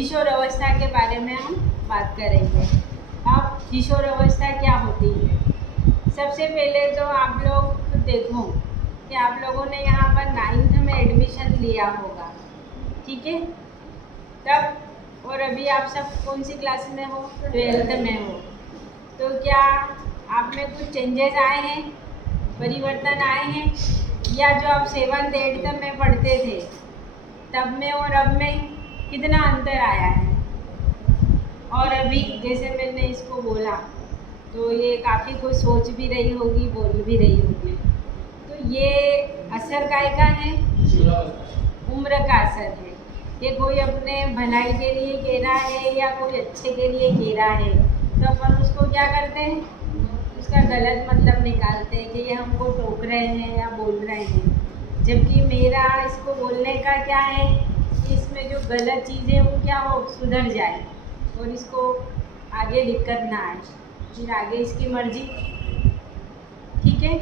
किशोर अवस्था के बारे में हम बात करेंगे। अब किशोर अवस्था क्या होती है? सबसे पहले तो आप लोग देखो कि आप लोगों ने यहाँ पर 9th में एडमिशन लिया होगा, ठीक है? तब और अभी आप सब कौन सी क्लास में हो? 12th में हो। तो क्या आप में कुछ चेंजेस आए हैं, परिवर्तन आए हैं, या जो आप 7th 8th में पढ़ते थे तब में और अब में कितना अंतर आया है? और अभी जैसे मैंने इसको बोला तो ये काफ़ी कुछ सोच भी रही होगी, बोल भी रही होगी। तो ये असर का है? उम्र का असर है। ये कोई अपने भलाई के लिए कह रहा है या कोई अच्छे के लिए कह रहा है, तो अपन उसको क्या करते हैं, उसका गलत मतलब निकालते हैं कि ये हमको टोक रहे हैं या बोल रहे हैं। जबकि मेरा इसको बोलने का क्या है कि इसमें जो गलत चीज़ें वो क्या हो, सुधर जाए और इसको आगे दिक्कत ना आए, फिर आगे इसकी मर्जी, ठीक है?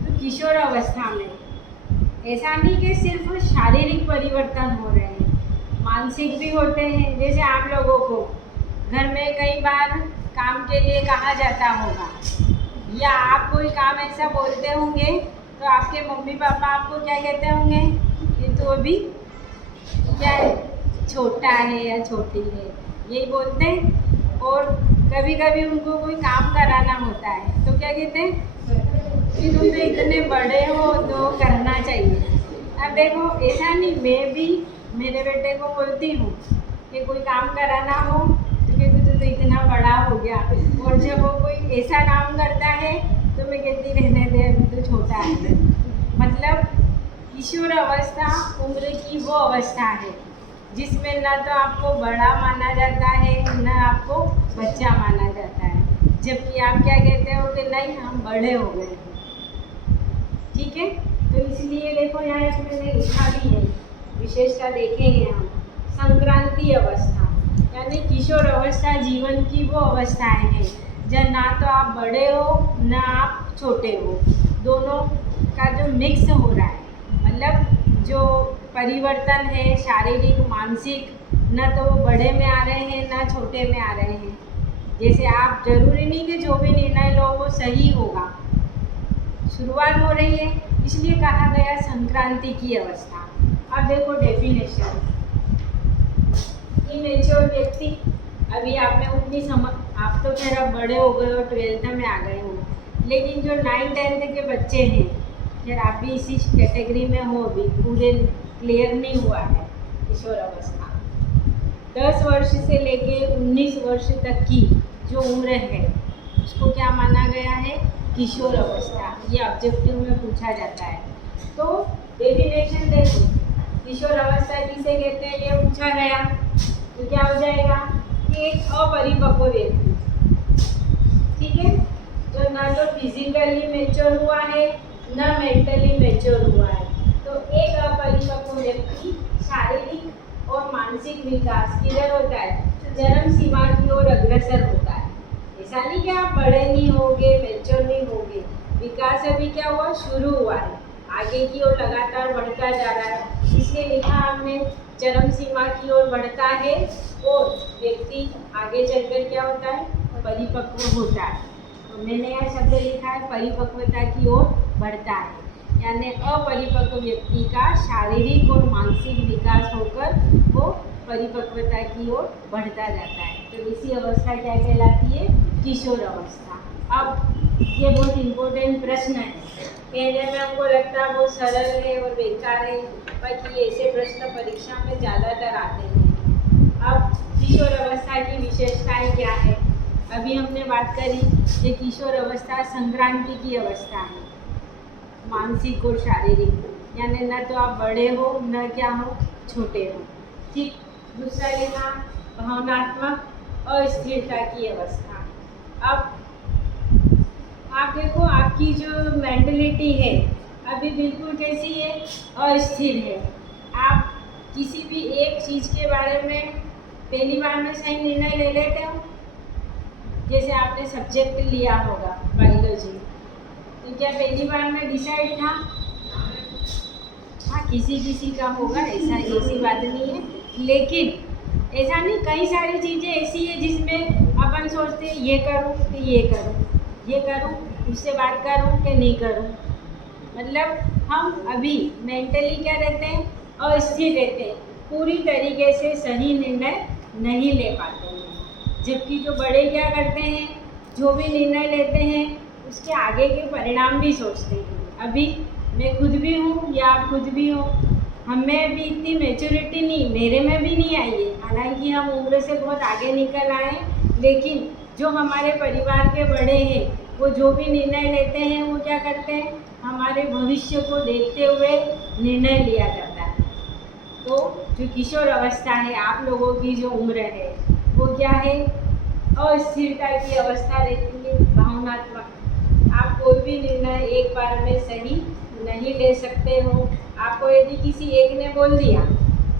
तो किशोर अवस्था में ऐसा नहीं कि सिर्फ शारीरिक परिवर्तन हो रहे हैं, मानसिक भी होते हैं। जैसे आप लोगों को घर में कई बार काम के लिए कहा जाता होगा, या आप कोई काम ऐसा बोलते होंगे तो आपके मम्मी पापा आपको क्या कहते होंगे, ये तो अभी क्या है, छोटा है या छोटी है, यही बोलते हैं। और कभी कभी उनको कोई काम कराना होता है तो क्या कहते हैं कि तुम तो इतने बड़े हो तो करना चाहिए। अब देखो ऐसा नहीं, मैं भी मेरे बेटे को बोलती हूँ कि कोई काम कराना हो तो कहती तू तो इतना बड़ा हो गया, और जब वो कोई ऐसा काम करता है तो मैं कहती रहने दे, अभी तो छोटा है। मतलब किशोर अवस्था उम्र की वो अवस्था है जिसमें ना तो आपको बड़ा माना जाता है ना आपको बच्चा माना जाता है, जबकि आप क्या कहते हो कि नहीं हम बड़े हो गए हैं, ठीक है? तो इसलिए देखो यहाँ एक मैंने लिखा भी है, विशेषता देखेंगे हम, संक्रांति अवस्था, यानी किशोर अवस्था जीवन की वो अवस्थाएं हैं जब ना तो आप बड़े हो ना आप छोटे हो, दोनों का जो मिक्स हो रहा है, मतलब जो परिवर्तन है शारीरिक मानसिक, ना तो वो बड़े में आ रहे हैं ना छोटे में आ रहे हैं। जैसे आप जरूरी नहीं कि जो भी निर्णय लो वो सही होगा, शुरुआत हो रही है, इसलिए कहा गया संक्रांति की अवस्था। अब देखो डेफिनेशन, इमेच्योर व्यक्ति, अभी आप में उतनी समझ, आप तो खैर अब बड़े हो गए हो, 12th में आ गए हो, लेकिन जो 9th 10th के बच्चे हैं, खैर आप भी इसी कैटेगरी में हो, अभी पूरे क्लियर नहीं हुआ है किशोर अवस्था। 10 वर्ष से लेके 19 वर्ष तक की जो उम्र है उसको क्या माना गया है, किशोर अवस्था। ये ऑब्जेक्टिव में पूछा जाता है। तो डेफिनेशन देखो, किशोर अवस्था किसे कहते हैं ये पूछा गया, तो क्या हो जाएगा कि एक अपरिपक्व व्यक्ति, ठीक है, जो ना तो फिजिकली मैच्योर हुआ है ना मेंटली मैच्योर हुआ है। तो एक अपरिपक्व व्यक्ति शारीरिक और मानसिक विकास किधर होता है, चरम सीमा की ओर अग्रसर होता है। ऐसा नहीं कि आप बड़े नहीं होगे, मैच्योर नहीं होगे, विकास अभी क्या हुआ, शुरू हुआ है, आगे की ओर लगातार बढ़ता जा रहा है, इसलिए लिखा हमने चरम सीमा की ओर बढ़ता है और व्यक्ति आगे चलकर क्या होता है, परिपक्व होता है। तो मैंने यह शब्द लिखा है परिपक्वता की ओर बढ़ता है, यानी अपरिपक्व व्यक्ति का शारीरिक और मानसिक विकास होकर वो परिपक्वता की ओर बढ़ता जाता है। तो इसी अवस्था क्या कहलाती है, किशोर अवस्था। अब ये बहुत इम्पोर्टेंट प्रश्न है, कहने में हमको लगता है बहुत सरल है और बेकार है, बाकी ऐसे प्रश्न परीक्षा में ज़्यादातर आते हैं। अब किशोर अवस्था की विशेषताएं क्या है? अभी हमने बात करी कि किशोर अवस्था संक्रांति की अवस्था है, मानसिक और शारीरिक, यानी न तो आप बड़े हो न क्या हो, छोटे हो, ठीक। दूसरा लिखा भावनात्मक अस्थिरता की अवस्था। अब आप देखो आपकी जो मेंटलिटी है अभी बिल्कुल कैसी है, अस्थिर है। आप किसी भी एक चीज़ के बारे में पहली बार में सही निर्णय ले लेते हो, जैसे आपने सब्जेक्ट लिया होगा बायोलॉजी, तो क्या पहली बार में डिसाइड था? हाँ, किसी किसी का होगा, ऐसा ऐसी बात नहीं है, लेकिन ऐसा नहीं, कई सारी चीज़ें ऐसी है जिसमें अपन सोचते हैं ये करूँ कि ये करूँ, ये करूँ, उससे बात करूँ कि नहीं करूँ। मतलब हम अभी मेंटली क्या रहते हैं, अस्थिर रहते हैं, पूरी तरीके से सही निर्णय नहीं ले पाते हैं। जबकि जो बड़े क्या करते हैं, जो भी निर्णय लेते हैं उसके आगे के परिणाम भी सोचते हैं। अभी मैं खुद भी हूँ या आप खुद भी हो, हमें भी इतनी मैच्योरिटी नहीं, मेरे में भी नहीं आई है, हालांकि हम उम्र से बहुत आगे निकल आए, लेकिन जो हमारे परिवार के बड़े हैं वो जो भी निर्णय लेते हैं वो क्या करते हैं, हमारे भविष्य को देखते हुए निर्णय लिया जाता है। तो जो किशोर अवस्था है, आप लोगों की जो उम्र है वो क्या है, अस्थिरता की अवस्था रहती है, भावनात्मक। आप कोई भी निर्णय एक बार में सही नहीं ले सकते हो। आपको यदि किसी एक ने बोल दिया,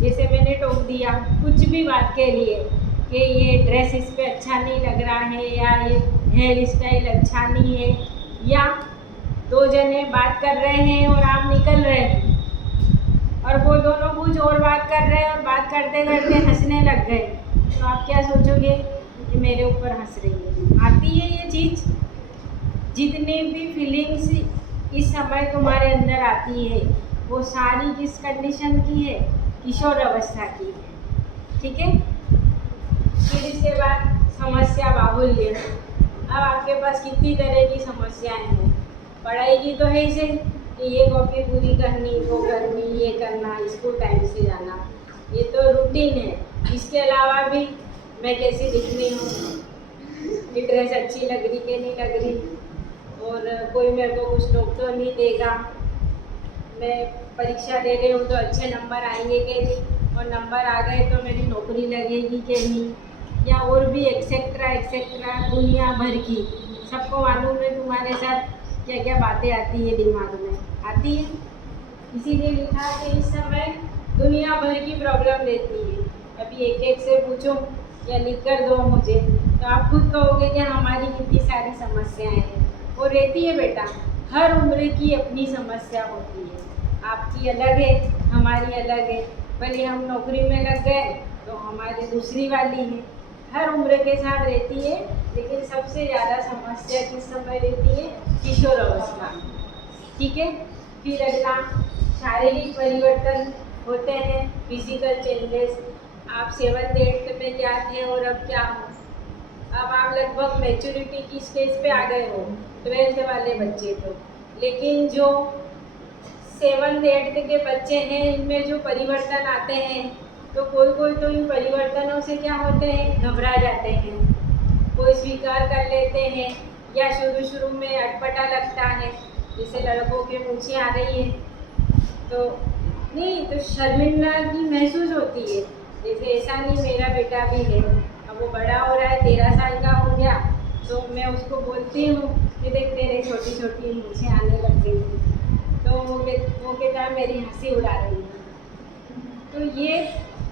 जैसे मैंने टोक दिया कुछ भी बात के लिए कि ये ड्रेस इस पे अच्छा नहीं लग रहा है, या ये हेयर स्टाइल अच्छा नहीं है, या दो जने बात कर रहे हैं और आप निकल रहे हैं और वो दोनों कुछ और बात कर रहे हैं और बात करते करते हंसने लग गए, तो आप क्या सोचोगे कि मेरे ऊपर हंस रही है। आती है ये चीज़। जितनी भी फीलिंग्स इस समय तुम्हारे अंदर आती है वो सारी किस कंडीशन की है, किशोर अवस्था की है। ठीक है। फिर इसके बाद समस्या बाहुल्य। अब आपके पास कितनी तरह की समस्याएं हैं। पढ़ाई की तो है ही से कि ये कॉपी पूरी करनी, वो करनी, ये करना, स्कूल टाइम से जाना, ये तो रूटीन है। इसके अलावा भी मैं कैसी दिख रही हूँ, ये ड्रेस अच्छी लग रही कि नहीं लग रही, और कोई मेरे को कुछ टोक तो नहीं देगा, मैं परीक्षा दे रही हूँ तो अच्छे नंबर आएंगे कि नहीं, और नंबर आ गए तो मेरी नौकरी लगेगी कि नहीं, या और भी एक्सेट्रा एक्सेट्रा दुनिया भर की। सबको मालूम है तुम्हारे साथ क्या क्या बातें आती है, दिमाग में आती है। इसीलिए लिखा कि इस समय दुनिया भर की प्रॉब्लम रहती है। अभी एक एक से पूछो या लिख कर दो मुझे, तो आप खुद कहोगे कि हमारी कितनी सारी समस्याएं हैं। और रहती है बेटा, हर उम्र की अपनी समस्या होती है। आपकी अलग है, हमारी अलग है। भले हम नौकरी में लग गए तो हमारी दूसरी वाली है। हर उम्र के साथ रहती है, लेकिन सबसे ज़्यादा समस्या किस समय रहती है, किशोर अवस्था। ठीक है। फिर अगला शारीरिक परिवर्तन होते हैं, फिजिकल चेंजेस। आप 7th 8th में क्या थे और अब क्या हो। अब आप लगभग मैच्योरिटी की स्टेज पे आ गए हो, 12th वाले बच्चे तो। लेकिन जो 7th 8th के बच्चे हैं, इनमें जो परिवर्तन आते हैं, तो कोई कोई तो इन परिवर्तनों से क्या होते हैं, घबरा जाते हैं, कोई स्वीकार कर लेते हैं, या शुरू शुरू में अटपटा लगता है। जैसे लड़कों के मूछें आ रही है तो नहीं, तो शर्मिंदगी महसूस होती है। जैसे ऐसा नहीं, मेरा बेटा भी है, अब वो बड़ा हो रहा है, 13 साल का हो गया, तो मैं उसको बोलती हूँ कि देख तेरे छोटी छोटी मूछें आने लग गई, तो वो कहता है मेरी हंसी उड़ा रही है। तो ये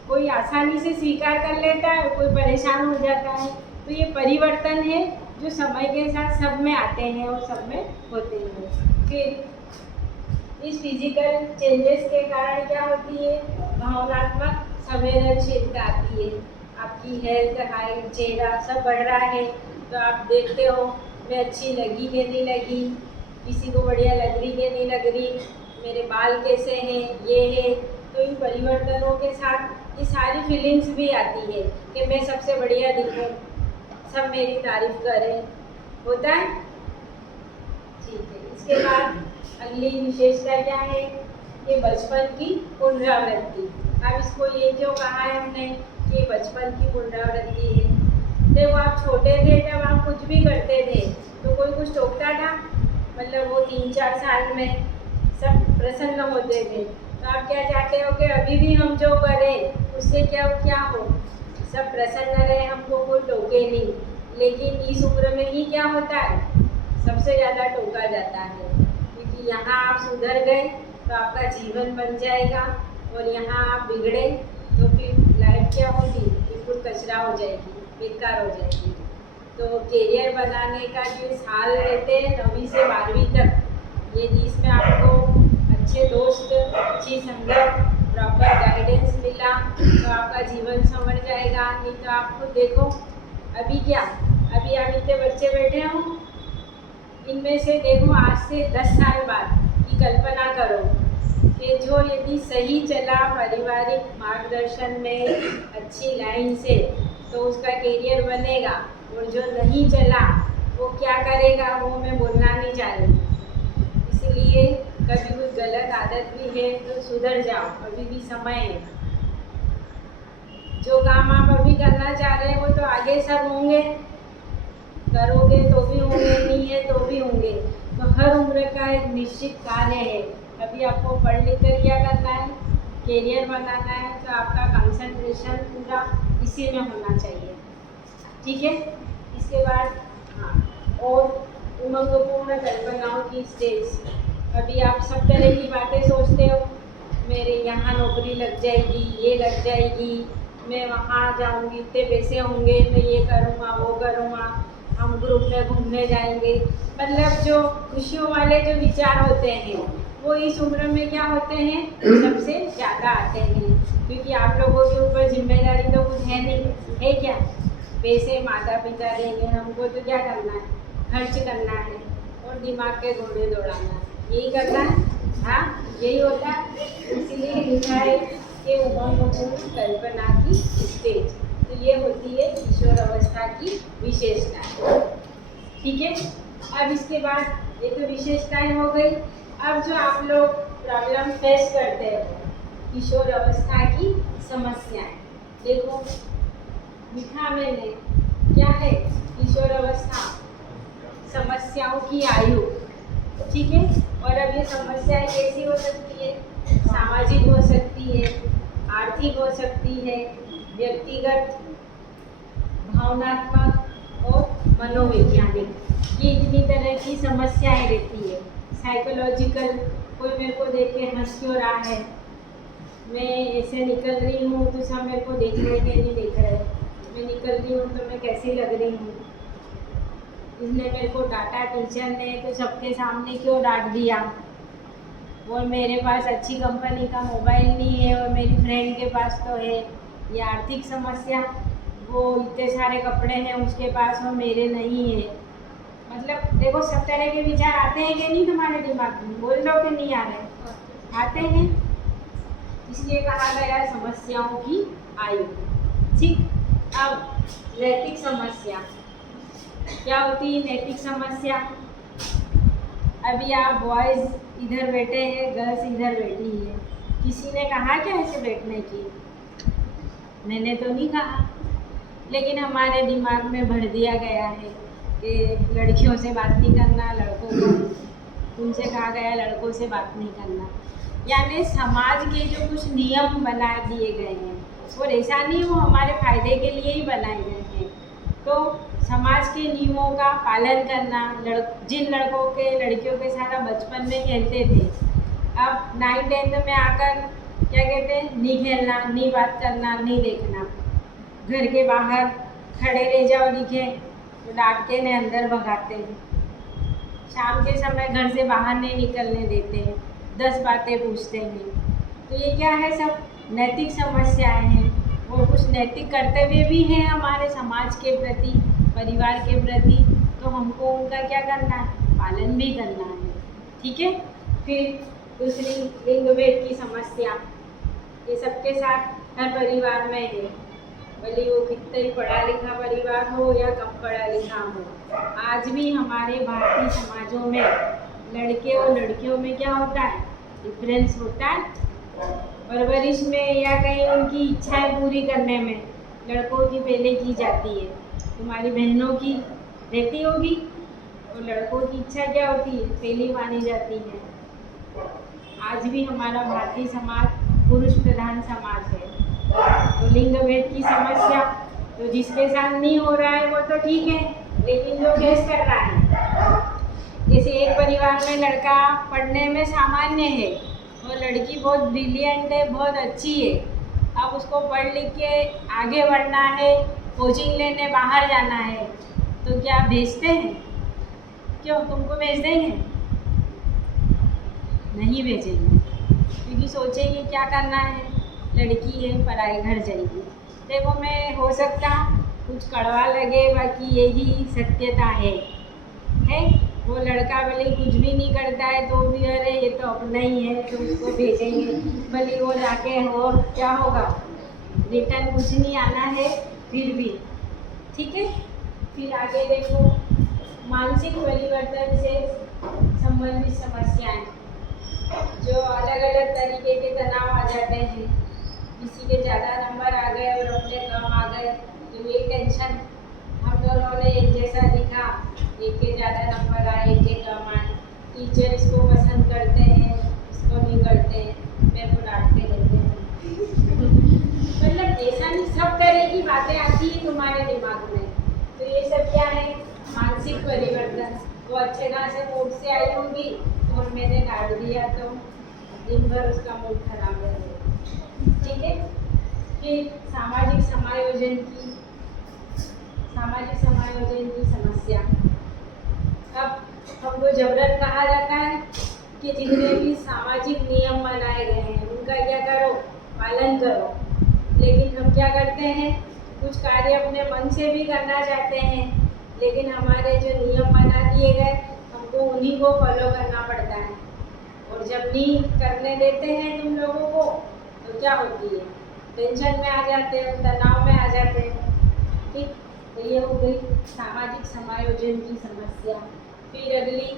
कोई आसानी से स्वीकार कर लेता है, कोई परेशान हो जाता है। तो ये परिवर्तन है जो समय के साथ सब में आते हैं और सब में होते हैं। फिर इस फिजिकल चेंजेस के कारण क्या होती है, भावनात्मक संवेदनशीलता आती है। आपकी हेल्थ, हाइट, चेहरा सब बढ़ रहा है, तो आप देखते हो मैं अच्छी लगी कि नहीं लगी, किसी को बढ़िया लग रही कि नहीं लग रही, मेरे बाल कैसे हैं, ये है। तो इन परिवर्तनों के साथ ये सारी फीलिंग्स भी आती है कि मैं सबसे बढ़िया दिखूं, सब मेरी तारीफ करें, होता है। ठीक है। इसके बाद अगली विशेषता क्या है, ये बचपन की पुनरावृत्ति। अब इसको ये क्यों कहा है हमने कि ये बचपन की पुनरावृत्ति है। देखो आप छोटे थे, जब आप कुछ भी करते थे तो कोई कुछ टोकता था, मतलब वो 3-4 साल में सब प्रसन्न होते थे। तो आप क्या चाहते हो कि अभी भी हम जो करें उससे क्या क्या हो, सब प्रसन्न रहे, हमको कोई टोके नहीं। लेकिन इस उम्र में ही क्या होता है, सबसे ज़्यादा टोका जाता है, क्योंकि यहाँ आप सुधर गए तो आपका जीवन बन जाएगा, और यहाँ आप बिगड़े तो फिर लाइफ क्या होगी, बिल्कुल कचरा हो जाएगी, बेकार हो जाएगी। तो कैरियर बनाने का जो साल रहते हैं 9वीं से 12वीं तक, ये जिसमें आपको अच्छे दोस्त, अच्छी संगत, प्रॉपर गाइडेंस मिला तो आपका जीवन संवर जाएगा। नहीं तो आप खुद देखो अभी क्या, अभी आप इतने बच्चे बैठे हो, इनमें से देखो आज से 10 साल बाद की कल्पना करो कि जो यदि सही चला पारिवारिक मार्गदर्शन में अच्छी लाइन से तो उसका करियर बनेगा, और जो नहीं चला वो क्या करेगा वो मैं बोलना नहीं चाह रही। इसलिए कभी कुछ गलत आदत भी है तो सुधर जाओ, अभी भी समय है। जो काम आप अभी करना चाह रहे हैं वो तो आगे सब होंगे, करोगे तो भी होंगे, नहीं है तो भी होंगे। तो हर उम्र का एक निश्चित कार्य है। अभी आपको पढ़ लिख कर क्या करना है, करियर बनाना है, तो आपका कंसंट्रेशन पूरा इसी में होना चाहिए। ठीक है। इसके बाद और उमंगपूर्ण कल्पनाओं की स्टेज। अभी आप सब तरह की बातें सोचते हो, मेरे यहाँ नौकरी लग जाएगी, ये लग जाएगी, मैं वहाँ जाऊँगी, इतने पैसे होंगे, मैं ये करूँगा वो करूँगा, हम ग्रुप में घूमने जाएंगे। मतलब जो खुशियों वाले जो विचार होते हैं वो इस उम्र में क्या होते हैं, सबसे ज़्यादा आते हैं। क्योंकि आप लोगों के ऊपर जिम्मेदारी तो कुछ है नहीं, है क्या? पैसे माता पिता देंगे, हमको तो क्या करना है, खर्च करना है और दिमाग के घोड़े दौड़ाना है, यही करना है। हाँ, यही होता है। इसीलिए लिखा है कि उमंगपूर्ण कल्पना की स्टेज। तो ये होती है किशोर अवस्था की विशेषताएं। ठीक है। अब इसके बाद ये तो विशेषताएं हो गई। अब जो आप लोग प्रॉब्लम फेस करते हो, किशोर अवस्था की समस्याएं, देखो लिखा मैंने क्या है, किशोर अवस्था समस्याओं की आयु। ठीक है। और अब ये समस्याएं कैसी हो सकती है, सामाजिक हो सकती है, आर्थिक हो सकती है, व्यक्तिगत, भावनात्मक और मनोवैज्ञानिक, ये इतनी तरह की समस्याएं रहती है। साइकोलॉजिकल, कोई मेरे को देख के हंस क्यों रहा है, मैं ऐसे निकल रही हूँ तो सब मेरे को देख रहे थे, नहीं देख रहे, मैं निकल रही हूँ तो मैं कैसी लग रही हूँ, इसने मेरे को डांटा टीचर ने तो सबके सामने क्यों डांट दिया, और मेरे पास अच्छी कंपनी का मोबाइल नहीं है और मेरी फ्रेंड के पास तो है। ये आर्थिक समस्या, वो इतने सारे कपड़े हैं उसके पास और मेरे नहीं है। मतलब देखो सब तरह के विचार आते हैं कि नहीं तुम्हारे दिमाग में, बोल दो कि नहीं आ रहे, आते हैं। इसलिए कहा गया समस्याओं की आयु। ठीक। अब नैतिक समस्या क्या होती है, नैतिक समस्या। अभी आप बॉयज़ इधर बैठे हैं, गर्ल्स इधर बैठी है, किसी ने कहा क्या ऐसे बैठने की? मैंने तो नहीं कहा, लेकिन हमारे दिमाग में भर दिया गया है कि लड़कियों से बात नहीं करना, लड़कों को, उनसे कहा गया लड़कों से बात नहीं करना। यानी समाज के जो कुछ नियम बना दिए गए हैं, और ऐसा नहीं वो हमारे फायदे के लिए ही बनाए गए हैं। तो समाज के नियमों का पालन करना, जिन लड़कों के लड़कियों के साथ आप बचपन में खेलते थे, अब 9th-10th में आकर क्या कहते हैं, नहीं खेलना, नहीं बात करना, नहीं देखना, घर के बाहर खड़े रह जाओ, दिखे तो डांट के ने अंदर भगाते हैं, शाम के समय घर से बाहर नहीं निकलने देते हैं, 10 बातें पूछते हैं। तो ये क्या है, सब नैतिक समस्याएं हैं। और कुछ नैतिक कर्तव्य भी हैं हमारे समाज के प्रति, परिवार के प्रति, तो हमको उनका क्या करना है, पालन भी करना है। ठीक है। फिर दूसरी लिंग भेद की समस्या, ये सबके साथ हर परिवार में है, भले वो कितना ही पढ़ा लिखा परिवार हो या कम पढ़ा लिखा हो। आज भी हमारे भारतीय समाजों में लड़के और लड़कियों में क्या होता है, डिफरेंस होता है। परवरिश में या कहीं उनकी इच्छाएं पूरी करने में लड़कों की पहले की जाती है, तुम्हारी बहनों की रहती होगी, और लड़कों की इच्छा क्या होती है, पहली मानी जाती है। आज भी हमारा भारतीय समाज पुरुष प्रधान समाज है। तो लिंग भेद की समस्या, तो जिसके साथ नहीं हो रहा है वो तो ठीक है, लेकिन जो फेस कर रहा है, जैसे एक परिवार में लड़का पढ़ने में सामान्य है और लड़की बहुत ब्रिलियंट है, बहुत अच्छी है, अब उसको पढ़ लिख के आगे बढ़ना है, कोचिंग लेने बाहर जाना है, तो क्या भेजते हैं? क्यों, तुमको भेज देंगे? नहीं भेजेंगे। क्योंकि सोचेंगे क्या करना है, लड़की है पराई घर जाएगी। देखो मैं हो सकता कुछ कड़वा लगे, बाकी यही सत्यता है। वो लड़का भले कुछ भी नहीं करता है तो भी अरे ये तो अपना ही है तो उसको भेजेंगे, भले वो जाके हो क्या होगा, रिटर्न कुछ नहीं आना है फिर भी। ठीक है, फिर आगे देखो मानसिक परिवर्तन से संबंधित समस्याएं, जो अलग अलग तरीके के तनाव आ जाते हैं। किसी के ज़्यादा नंबर आ गए और अपने कम आ गए तो ये टेंशन, हम दोनों ने एक जैसा लिखा, एक के ज़्यादा नंबर आए एक के कम आए, टीचर इसको पसंद करते हैं इसको नहीं करते हैं, मेरे को डांट के देते हैं। मतलब ऐसा नहीं, सब तरह की बातें आती है तुम्हारे दिमाग में। तो ये सब क्या है, मानसिक परिवर्तन। वो अच्छे खासे मूड से आई होगी और मैंने डांट दिया तो दिन भर उसका मूड खराब रहेगा। ठीक है, फिर सामाजिक समायोजन की समस्या। अब हमको जबरन कहा जाता है कि जितने भी सामाजिक नियम बनाए गए हैं उनका क्या करो, पालन करो। लेकिन हम क्या करते हैं, कुछ कार्य अपने मन से भी करना चाहते हैं, लेकिन हमारे जो नियम बना दिए गए हमको उन्हीं को फॉलो करना पड़ता है। और जब नहीं करने देते हैं तुम लोगों को तो क्या होती है, टेंशन में आ जाते हैं, तनाव में आ जाते हैं। ठीक, तो ये हो गई सामाजिक समायोजन की समस्या। फिर अगली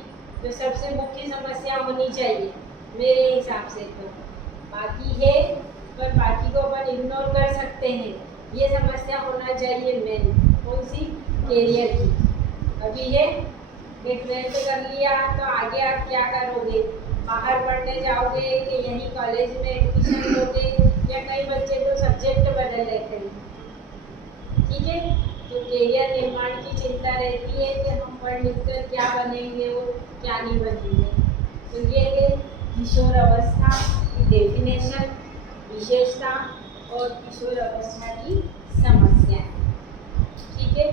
जो सबसे मुख्य समस्या होनी चाहिए मेरे हिसाब से, तो बाकी है पर बाकी को अपन इग्नोर कर सकते हैं, ये समस्या होना चाहिए मेन। कौन सी, कैरियर की। अभी है कि 12th कर लिया तो आगे आप क्या करोगे, बाहर पढ़ने जाओगे कि यहीं कॉलेज में एडमिशन लोगे, या कई बच्चे तो सब्जेक्ट बदल लेते हैं। ठीक है, तो कैरियर निर्माण की चिंता रहती है कि हम पढ़ लिख कर क्या बनेंगे और क्या नहीं बनेंगे। तो ये है किशोर अवस्था की डेफिनेशन, विशेषता और किशोर अवस्था की समस्या। ठीक है।